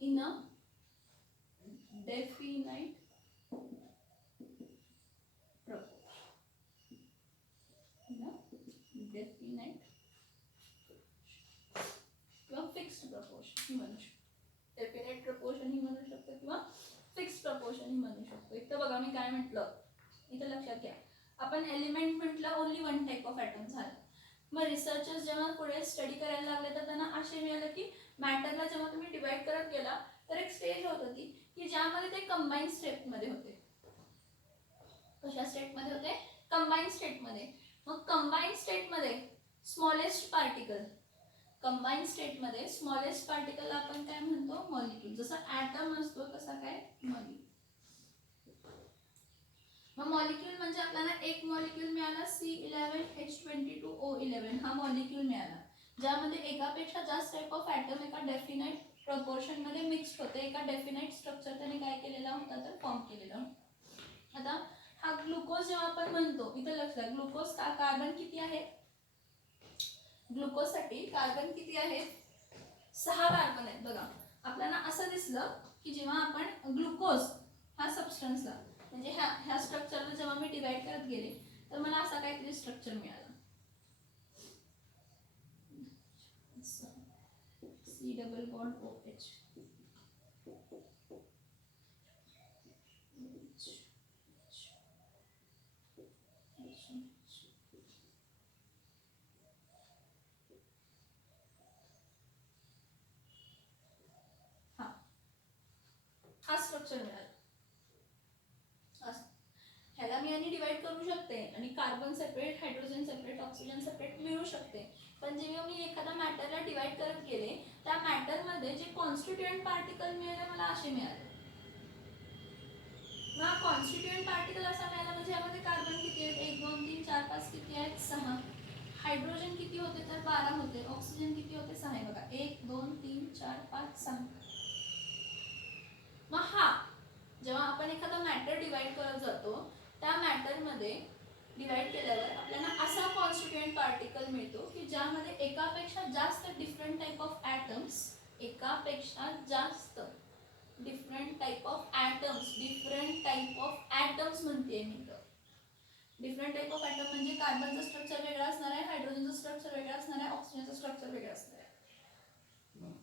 in a definite proportion. In a definite किंवा फिक्स्ड प्रपोर्शन ही म्हणू शकतो. Definite proportion ही म्हणू शकतो किंवा fixed proportion ही म्हणू शकतो. इथं बघा मी काय म्हटलं, इथं लक्षात घ्या, आपण एलिमेंट म्हटलं only one type of atom झालं. मग रिसर्चर्स जेव्हा पुढे स्टडी करायला लागले तर त्यांना असे मिळालं की मॅटरला जेव्हा तुम्ही डिवाइड करत गेला तर एक स्टेज होत होती की ज्यामध्ये ते कंबाईन स्टेटमध्ये होते. कशा स्टेटमध्ये होते? कंबाईन स्टेटमध्ये. मग कंबाईन स्टेटमध्ये स्मॉलेस्ट पार्टिकल, कंबाईन स्टेटमध्ये स्मॉलेस्ट पार्टिकल आपण काय म्हणतो? मॉलिक्यूल. जसा ॲटम असतो तसा काय? मॉलिक्यूल. मग मॉलिक्यूल म्हणजे आपल्याला एक मॉलिक्यूल मिळाला C11H22O11 हा मॉलिक्यूल मिळाला, ज्यामध्ये एकापेक्षा जास्त टाइप ऑफ ॲटम एका डेफिनाइट प्रपोर्शन मध्ये मिक्स्ड होते, एका डेफिनाइट स्ट्रक्चर त्याने काय केलेला होता? तर फॉर्म केलेला होता. आता हा ग्लुकोज जेव्हा आपण म्हणतो, इथे लक्षात, ग्लुकोज कार्बन किती आहे? ग्लुकोजसाठी कार्बन किती आहे? 6 कार्बन आहेत. बघा आपल्याला असं दिसलं की जेव्हा आपण ग्लुकोज हा सबस्टन्सला म्हणजे ह्या स्ट्रक्चरला जेव्हा मी डिवाइड करत गेले तर मला असा काहीतरी स्ट्रक्चर मिळाला, C डबल बॉन्ड OH. हा स्ट्रक्चर मिळाला. ह्याला मी आणि डिवाइड करू शकते आणि carbon separate, hydrogen separate, oxygen separate मिळू शकते. पण जेव्हा मी एखाद्या मॅटरला डिवाइड करत गेले त्या मॅटरमध्ये जे कॉन्स्टिट्युएंट पार्टिकल मिळाले मला असे मिळाले. मग कॉन्स्टिट्युएंट पार्टिकल असा मिळाला म्हणजे यामध्ये कार्बन किती आहेत? 1 2 3 4 5 किती आहेत? 6. हायड्रोजन किती होते? तर 12 होते. ऑक्सिजन किती होते? 6 आहे. बघा 1 2 3 4 5 6. मग हा जेव्हा आपण एखादा मॅटर डिवाइड करत जातो त्या मॅटरमध्ये डिवाइड केल्यावर आपल्याला असा कॉन्स्टिट्युएंट पार्टिकल मिळतो की ज्यामध्ये एकापेक्षा जास्त डिफरंट टाइप ऑफ ॲटम्स, एकापेक्षा जास्त different type of atoms, different type of atoms म्हणते मी तर. डिफरंट टाइप ऑफ ॲटम म्हणजे कार्बनचं स्ट्रक्चर वेगळं असणार आहे, हायड्रोजनचं स्ट्रक्चर वेगळं असणार आहे, ऑक्सिजनचं स्ट्रक्चर वेगळं असणार आहे.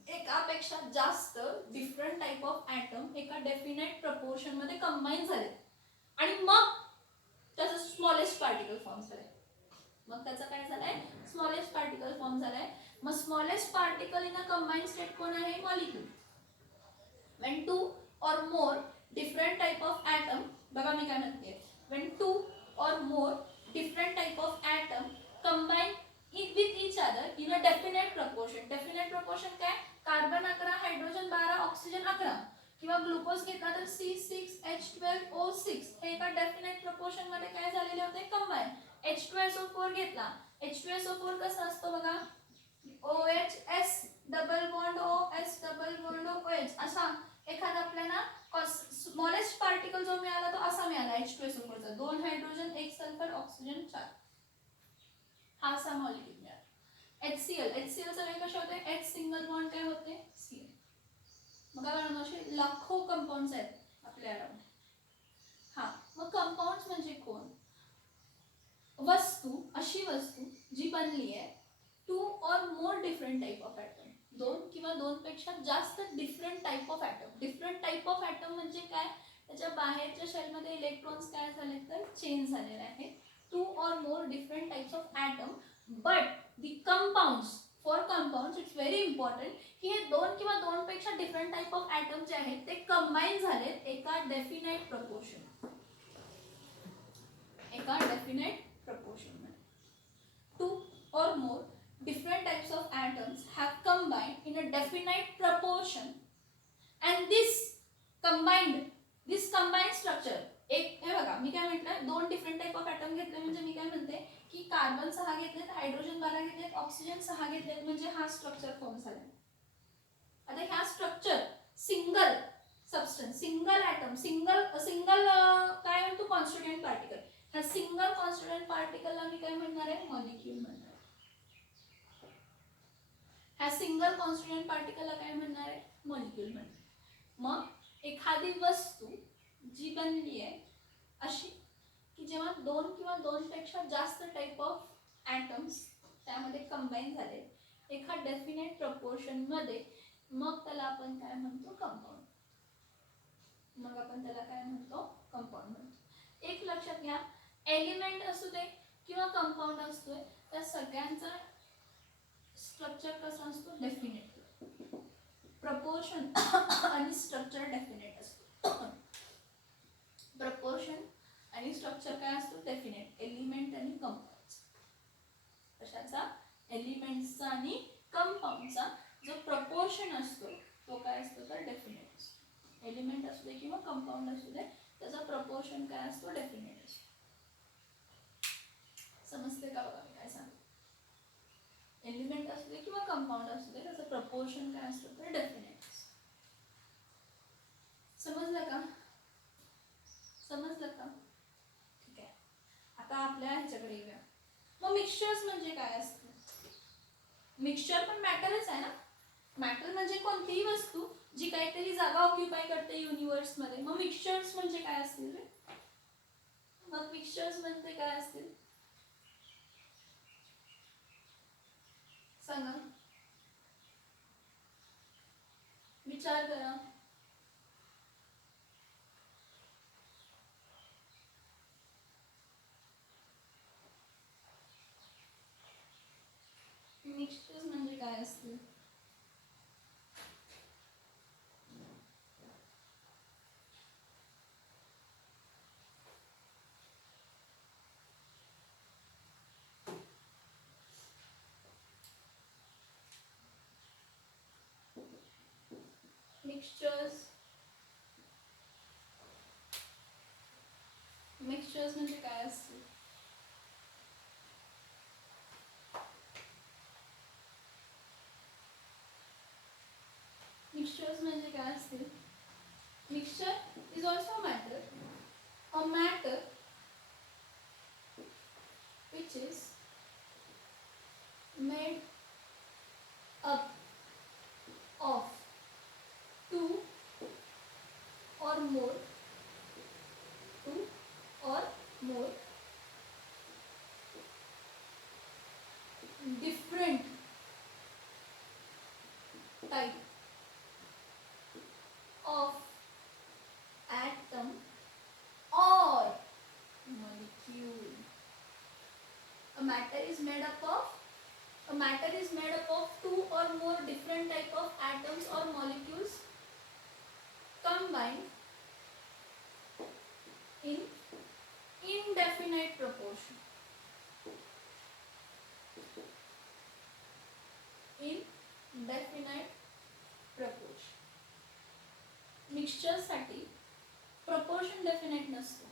एकापेक्षा जास्त डिफरंट टाइप ऑफ ॲटम एका डेफिनेट प्रपोर्शन मध्ये कंबाईन झाले आणि मग त्याचं स्मॉलेस्ट पार्टिकल फॉर्म झालाय. मग त्याचा काय झालाय? स्मॉलेस्ट पार्टिकल फॉर्म झालाय. मग smallest particle in a combined state कोण आहे? Molecule. when two or more different type of atom, बघा मी काय म्हणते, when two or more different type of atom combine with each other in a definite proportion. definite proportion काय? Carbon 11, hydrogen 12, oxygen 11 किंवा glucose घेतला तर C6H12O6 हे एका definite proportion मध्ये काय झालेले होते? कंबाईन. H2SO4 घेतला, H2SO4 कसा असतो बघा, OHS double bond OS double bond OH असा एखादा आपल्याला स्मॉलेस्ट पार्टिकल जो मिळाला तो असा मिळाला H2SO4 चा, 2 हायड्रोजन 1 सल्फर ऑक्सिजन 4, हा असा मॉलिक्यूल मिळाला. HCl चा वेग कशा होते? H सिंगल बॉन्ड काय होते? Cl. मग काय असे लाखो कंपाऊंड्स आहेत आपल्या अराउंड. हा, मग कंपाऊंड्स म्हणजे कोण? वस्तू, अशी वस्तू जी बनली आहे two or more different type of atom, दोन किंवा दोन पेक्षा जास्त different type of atom. Different type of atom म्हणजे काय? त्याच्या बाहेरच्या शेलमध्ये इलेक्ट्रॉन्स काय झाले तर चेंज झालेले आहेत. Two or more different types of atom, but the compounds, for compounds it's very important की हे दोन किंवा दोन पेक्षा डिफरंट टाइप ऑफ ॲटम जे आहेत ते कंबाईन झालेत एका डेफिनाइट प्रपोर्शन, एका डेफिनाइट प्रपोर्शन मध्ये. Two or more different types of atoms have combined in a definite proportion, and this combined structure, एक हे बघा मी काय म्हटलं, दोन डिफरंट टाइप ऑफ ॲटम घेतले म्हणजे मी काय म्हणते की कार्बन 6 घेतलेत, हायड्रोजन 12 घेतलेत, ऑक्सिजन 6 घेतलेत, म्हणजे हा स्ट्रक्चर फॉर्म झाला. आता ह्या structure single substance, single atom, single काय म्हणतो कॉन्स्टिट्यूएंट पार्टिकल, ह्या सिंगल कॉन्स्टिट्यूएंट पार्टिकलला मी काय म्हणणार आहे? मॉलिक्यूल म्हणणार. ह्या सिंगल कॉन्स्टिट्यूएंट पार्टिकलला काय म्हणणार आहे? मॉलिक्यूल म्हणणार. मग एखादी वस्तू जी बनली आहे अशी की जेव्हा दोन किंवा दोन पेक्षा जास्त टाइप ऑफ ॲटम्स त्यामध्ये कंबाईन झाले एका डेफिनेट प्रपोर्शन मध्ये, मग त्याला आपण काय म्हणतो? कंपाऊंड. मग आपण त्याला काय म्हणतो? कंपाऊंड म्हणतो. एक लक्षात घ्या, एलिमेंट असू दे किंवा कंपाऊंड असतोय त्या सगळ्यांचा स्ट्रक्चर कसा असतो? डेफिनेट. प्रपोर्शन आणि स्ट्रक्चर डेफिनेट असतो. प्रपोर्शन आणि स्ट्रक्चर काय असतो? डेफिनेट. एलिमेंट आणि कंपाऊंड, कशाचा? एलिमेंट्सचा आणि कंपाऊंडचा जो प्रपोर्शन असतो तो काय असतो तर डेफिनेट असतो. एलिमेंट असू दे किंवा कंपाऊंड असू दे त्याचा प्रपोर्शन काय असतो? डेफिनेट असतो. समजते का? बघा मी काय सांगतो. एलिमेंट असू दे किंवा कंपाऊंड असू दे त्याचं प्रपोर्शन काय असतं तर डेफिनेट असतं. समजलं का? समजलं का? ठीक आहे. आता आपल्या ह्याच्याकडे येऊया. मग मिक्सचर्स म्हणजे काय असतं? मिक्सचर पण मॅटरच आहे ना. मॅटर म्हणजे कोणतीही वस्तू जी काहीतरी जागा ऑक्युपाय करते युनिवर्स मध्ये. मग मिक्सचर्स म्हणजे काय असतील रे? मग मिक्सचर्स म्हणजे काय असतील सांगा, विचार करा. मिक्सचर्स म्हणजे काय असतील? मिक्सचर्स म्हणजे काय असतील? मिक्सचर्स म्हणजे काय असतील? Mixture is also matter. A matter which is made up of two or more different type of atom or molecule. A matter is made up of A matter is made up of two or more different type of atoms or molecules combined in indefinite proportion. Indefinite proportion. Mixture साठी proportion definite नसतो.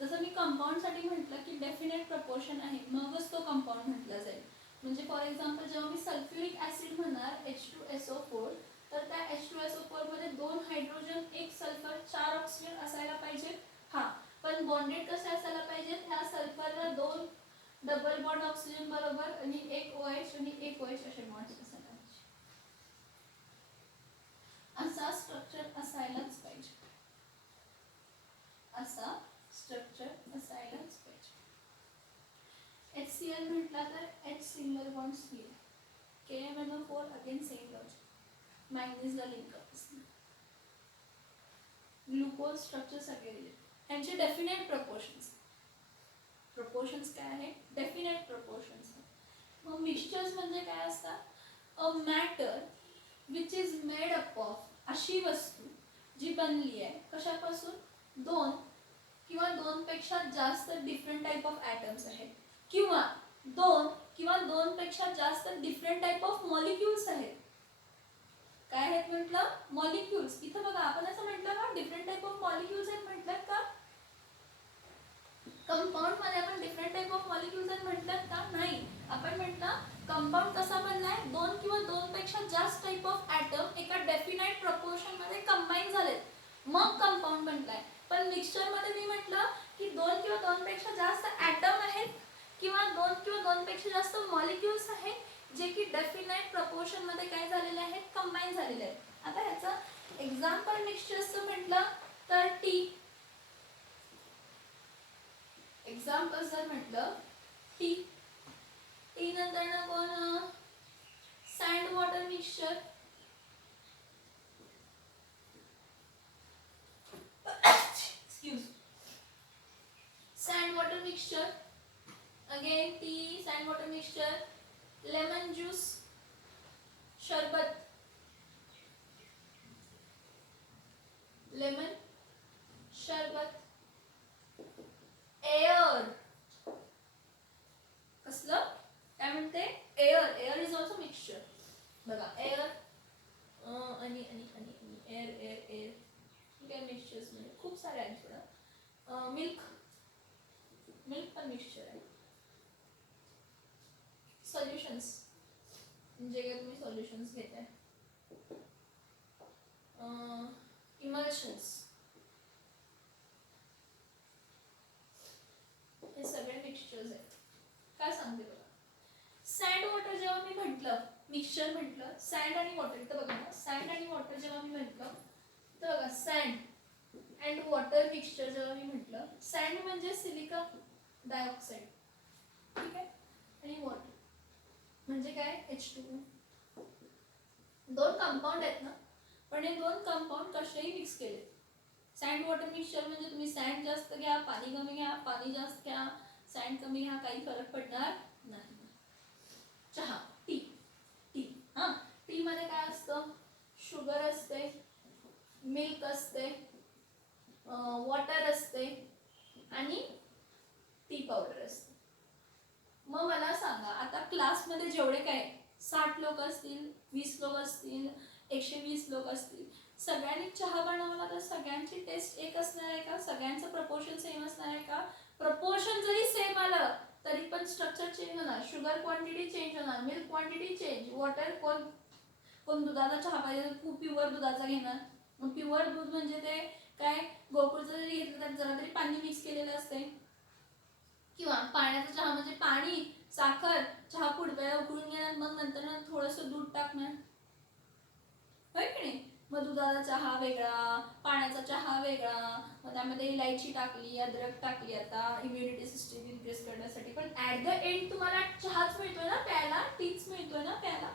जसं मी compound साठी म्हटलं की definite proportion आहे मगच तो compound म्हटला जाईल. म्हणजे फॉर एक्झाम्पल जेव्हा मी सल्फ्युरिक ऍसिड म्हणणार H2SO4 तर त्या H2SO4 मध्ये 2 हायड्रोजन 1 सल्फर 4 ऑक्सिजन असायला पाहिजे. हा पण बॉन्डेड कसे असायला पाहिजेत. ह्या सल्फरला 2 डबल बॉन्ड ऑक्सिजन बरोबर आणि 1 OH आणि 1 OH असे बॉन्ड्स असायला पाहिजे. असा स्ट्रक्चर असायलाच पाहिजे. असा स्ट्रक्चर असायलाच पाहिजे. HCl म्हटला तर H single bond Cl, KMnO4 again same logic, मॅग्नीजला लिंक अप असणार. ग्लुकोज स्ट्रक्चर सगळे रिलेटेड. यांचे डेफिनेट प्रपोर्शन्स. प्रपोर्शन्स काय आहे? Definite proportions. मग मिक्सचर्स म्हणजे काय असतात? A matter which is made up of, अशी वस्तू जी बनली आहे कशापासून? 2 किंवा 2 पेक्षा जास्त डिफरंट टाइप ऑफ ॲटम्स आहेत किंवा 2 किंवा 2 पेक्षा जास्त डिफरंट टाइप ऑफ मॉलिक्युल्स आहेत. काय आहेत म्हटलं? मॉलिक्युल्स. इथं बघा आपण असं म्हटलं का डिफरंट टाइप ऑफ मॉलिक्युल्स आहेत म्हटलं का? कंपाऊंड मध्ये आपण डिफरंट टाइप ऑफ मॉलिक्युल्स आहेत म्हटलं का? नाही. आपण म्हटलं कंपाऊंड कसा बनलाय? 2 किंवा 2 पेक्षा जास्त टाइप ऑफ ॲटम एका डेफिनाइट प्रपोर्शन मध्ये कंबाईन झालेत मग कंपाऊंड बनलाय. पण मिक्सचर मध्ये मी म्हटलं की 2 किंवा 2 पेक्षा जास्त ॲटम आहेत किंवा 2 किंवा 2 पेक्षा जास्त मॉलिक्युल्स आहेत जे की डेफिनाइट प्रपोर्शन मध्ये काय झालेले आहेत? कंबाईन झालेले आहेत. आता ह्याचं एक्झाम्पल मिक्सचर्सचं म्हटलं तर टी. एक्झाम्पल जर म्हटलं टी. टी नंतर कोण? Sand water mixture. sand water mixture, again tea, sand water mixture, lemon juice, शरबत, lemon शरबत, एअर. कसलं? काय म्हणते? Air. Air is also mixture. बघा एअर आणि एअर एअर एअर काय मिक्सचर्स म्हणजे खूप सारे आहेत थोडं. मिल्क. मिल्क पण मिक्सचर आहे. सॉल्युशन्स म्हणजे काय तुम्ही सॉल्युशन्स घेताय. इमल्शन्स. हे सगळे मिक्सचर्स आहेत. काय सांगते बघा. सँड वॉटर जेव्हा मी म्हटलं मिक्सचर म्हटलं सँड आणि वॉटर. इथं बघा ना सँड आणि वॉटर जेव्हा मी म्हटलं तर बघा सँड अँड वॉटर मिक्सचर जेव्हा मी म्हटलं सँड म्हणजे सिलिका डायऑक्साइड ठीक आहे आणि वॉटर म्हणजे काय H2O. 2 कंपाऊंड आहेत ना पण हे 2 कंपाऊंड कसेही मिक्स केले. सँड वॉटर मिक्सचर म्हणजे तुम्ही सँड जास्त घ्या पाणी कमी घ्या पाणी जास्त घ्या सँड कमी घ्या काही फरक पडणार नाही. चहा टी. टी हां टी मध्ये काय असतं? शुगर असते, मिल्क असते, वॉटर असते आणि टी पावडर असते. मग मला सांगा आता क्लासमध्ये जेवढे काय 60 लोक असतील 20 लोक असतील 120 लोक असतील सगळ्यांनी चहा बनवला तर सगळ्यांची टेस्ट एक असणार आहे का? सगळ्यांचं प्रपोर्शन सेम असणार आहे का? प्रपोर्शन जरी सेम आलं तरी पण स्ट्रक्चर चेंज होणार. शुगर क्वांटिटी चेंज होणार, मिल्क क्वांटिटी चेंज, वॉटर कोण दुधाचा चहा पाहिजे खूप प्युअर दुधाचा घेणार. मग प्युअर दूध म्हणजे ते काय गोकुळचं जरी घेतलं तर जरा तरी पाणी मिक्स केलेलं असते किंवा पाण्याचा चहा म्हणजे पाणी साखर चहा पुढे उकळून घेणार मग नंतर थोडंसं दूध टाकणार होय की नाही. मग दुधाचा चहा वेगळा पाण्याचा चहा वेगळा मग त्यामध्ये इलायची टाकली अद्रक टाकली आता इम्युनिटी सिस्टीम इन्क्रीज करण्यासाठी. पण ॲट द एंड तुम्हाला चहाच मिळतोय ना प्यायला टीच मिळतोय ना प्यायला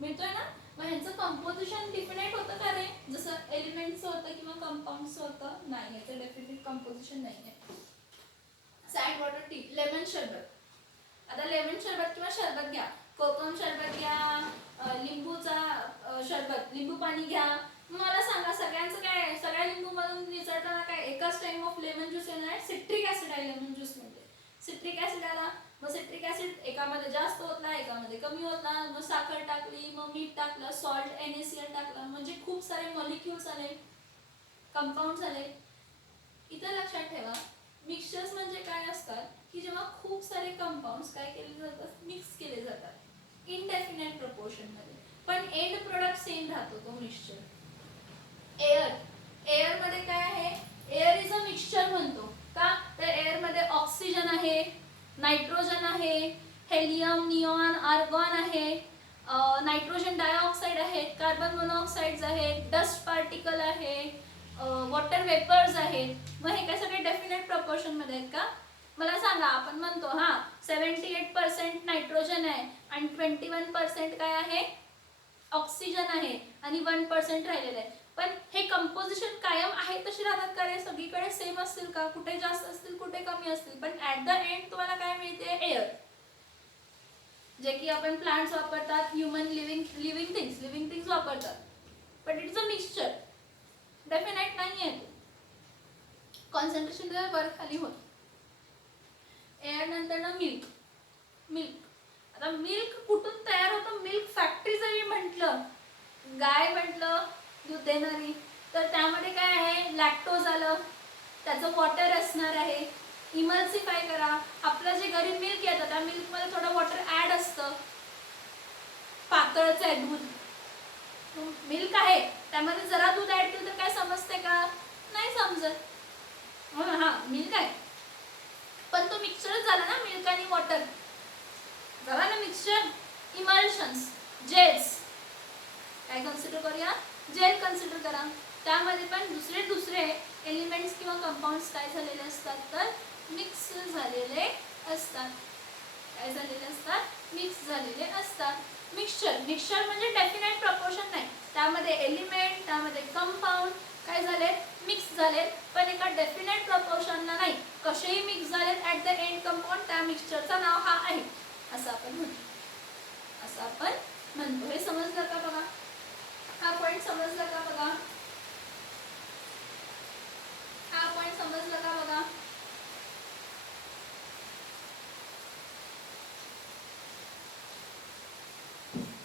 मिळतोय ना. मग ह्यांचं कंपोजिशन डिफिनेट होतं का रे? जसं एलिमेंटचं होतं किंवा कंपाऊंडचं होतं? नाही ह्याचं डेफिनेट कंपोजिशन नाही आहे. Sand water T. लेमन शरबत. आता लेमन शरबत किंवा शरबत घ्या कोकम शरबत घ्या, लिंबूचा शरबत, लिंबू पाणी घ्या. मला सांगा सगळ्यांचं काय आहे? सगळ्या लिंबूमधून निचळताना काय एकाच टाइम ऑफ लेमन ज्यूस येणार? सिट्रिक ऍसिड आहे लेमन ज्यूस मध्ये. सिट्रिक ऍसिड आला, मग सिट्रिक ऍसिड एकामध्ये जास्त होता, एकामध्ये कमी होता, मग साखर टाकली, मग मीठ टाकलं, सॉल्ट NaCl टाकलं, म्हणजे खूप सारे मॉलिक्युल्स आले, कंपाऊंड्स आले. इथं लक्षात ठेवा मिक्सचर्स म्हणजे काय असतात की जेव्हा खूप सारे कंपाऊंड्स काय केले जातात, मिक्स केले जातात इनडेफिनेट प्रपोर्शन मध्ये, पण एंड प्रोडक्ट सेम राहतो तो मिक्सचर. एअर मध्ये काय आहे? एअर इज अ मिक्सचर म्हणतो का? तर एअर मध्ये ऑक्सिजन आहे, नायट्रोजन आहे, हेलियम, निऑन, आर्गॉन आहे, नायट्रोजन डायऑक्साईड आहे, कार्बन मोनॉक्साइड्स आहेत, डस्ट पार्टिकल आहे, वॉटर वेपर्स आहेत. मग हे काय सगळे डेफिनेट प्रपोर्शन मध्ये आहेत का? मला सांगा, आपण म्हणतो हा 78% नायट्रोजन आहे आणि 21% काय आहे? ऑक्सिजन आहे आणि 1% राहिलेलं आहे. पण हे कंपोजिशन कायम आहे तशी राहतात का रे? सगळीकडे सेम असतील का? कुठे जास्त असतील, कुठे कमी असतील, पण ऍट द एंड तुम्हाला काय मिळते? एअर, जे की आपण प्लांट्स वापरतात, ह्युमन लिव्हिंग थिंग्स वापरतात, but it's a mixture, definite नाही आहे. कॉन्सन्ट्रेशन वर खाली होत. एअर नंतर ना मिल्क. आता मिल्क कुठून तयार होतं? मिल्क फॅक्टरी जरी म्हटलं, गाय म्हटलं दूध देणारी, तर त्यामध्ये काय आहे? लॅक्टोज आलं, त्याचं वॉटर असणार आहे. इमल्सिफाय करा, आपलं जे घरी मिल्क येतं त्या मिल्क मध्ये थोडं वॉटर ऍड असतं, पातळच आहे दूध, मिल्क आहे त्यामध्ये जरा दूध ऍड केलं तर काय समजते का? नाही समजत. हा मिल्क आहे, पण तो मिक्सचरच झाला ना, मिल्क आणि वॉटर झाला ना मिक्सचर. इमल्शन्स, जेल्स काय कन्सिडर करूया? जेल कन्सिडर करा. त्यामध्ये पण दुसरे एलिमेंट्स किंवा कंपाऊंड्स काय झालेले असतात? तर मिक्स झालेले असतात. काय झालेले असतात? मिक्स झालेले असतात. मिक्सचर म्हणजे डेफिनेट प्रपोर्शन नाही, त्यामध्ये एलिमेंट, त्यामध्ये कंपाऊंड काय झाले? मिक्स झाले, पण एका डेफिनेट प्रपोर्शनला नाही. कसेही मिक्स झालेत, ऍट द एंड कंपाऊंड, त्या मिक्सचरचं नाव हा आहे असं आपण म्हणतो. हे